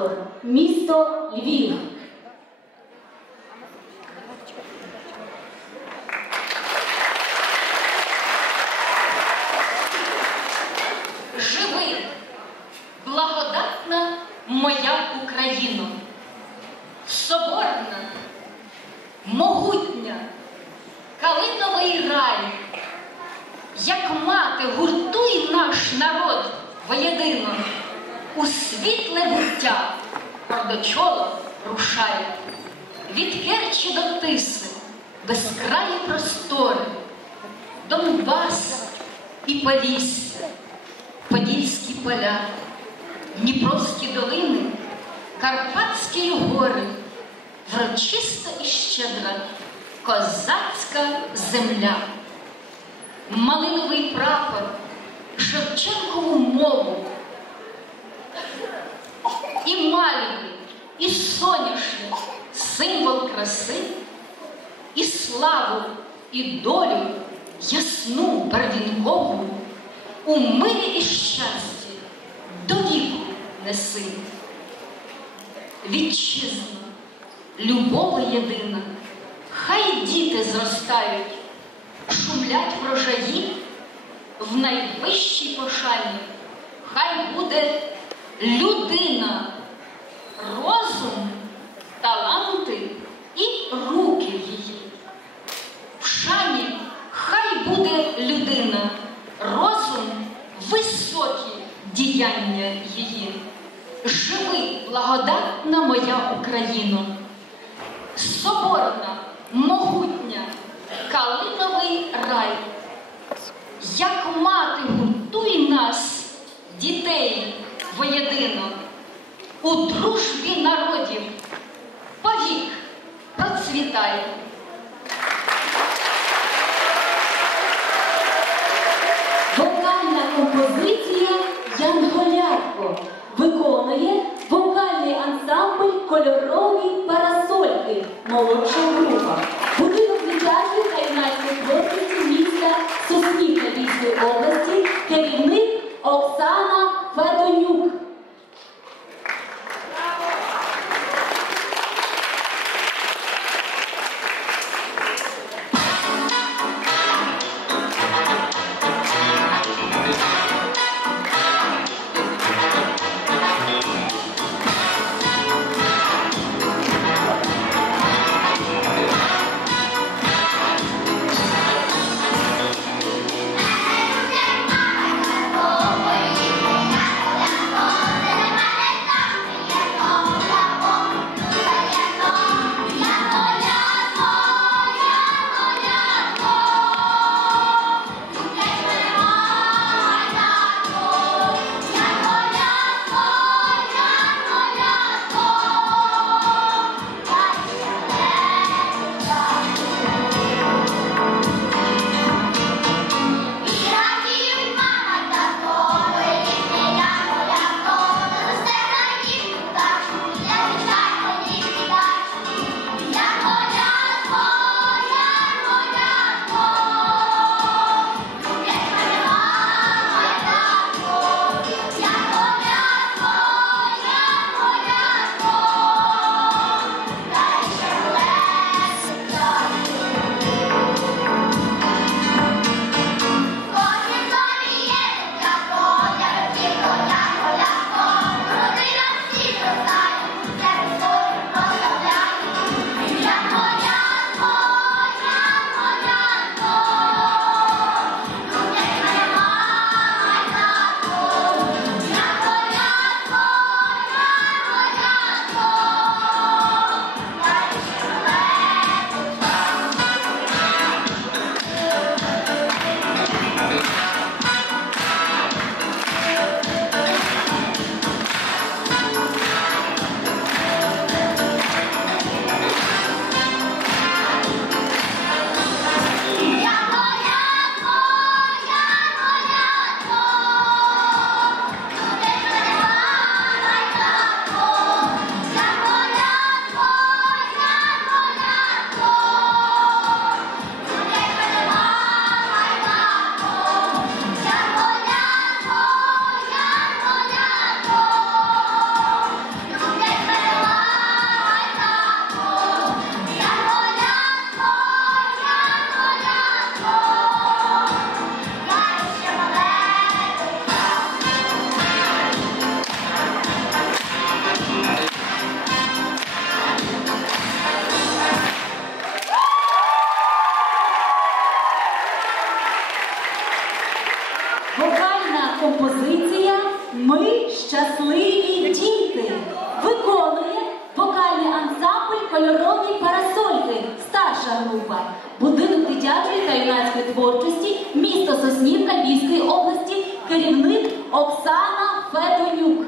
автор місто Львів. Живи, благодатна моя Україно, соборна, могутня, калиновий рай, як мати гуртуй наш народ воєдино, у світле буття гордочоло рушає, від Керчі до Тиси, безкраї простори, Донбас і Полісся. Подільські поля, Дніпровські долини, Карпатські гори, врочиста і щедра козацька земля, малиновий прапор, Шевченкову мову, і малівий, і соняшник, символ краси, і славу, і долю ясну барвінкову у мирі і щасті до віку неси. Вітчизна, любов єдина, хай діти зростають, шумлять врожаї в найвищій пошані, хай буде людина, розум, таланти і руки її. В шані хай буде людина, розум, високі діяння її. Живи, благодатна моя Україно, соборна, могутня, калиновий рай, як мати гуртуй нас, дітей воєдино, у дружбі народів повік процвітай. Вокальна композиція Янголятко виконує вокальний ансамбль кольорові парасольки композиція Ми щасливі діти. Виконує вокальний ансамбль кольорові парасольки, старша група, будинок дитячої та юнацької творчості, місто Соснівка Львівської області, керівник Оксана Федонюк.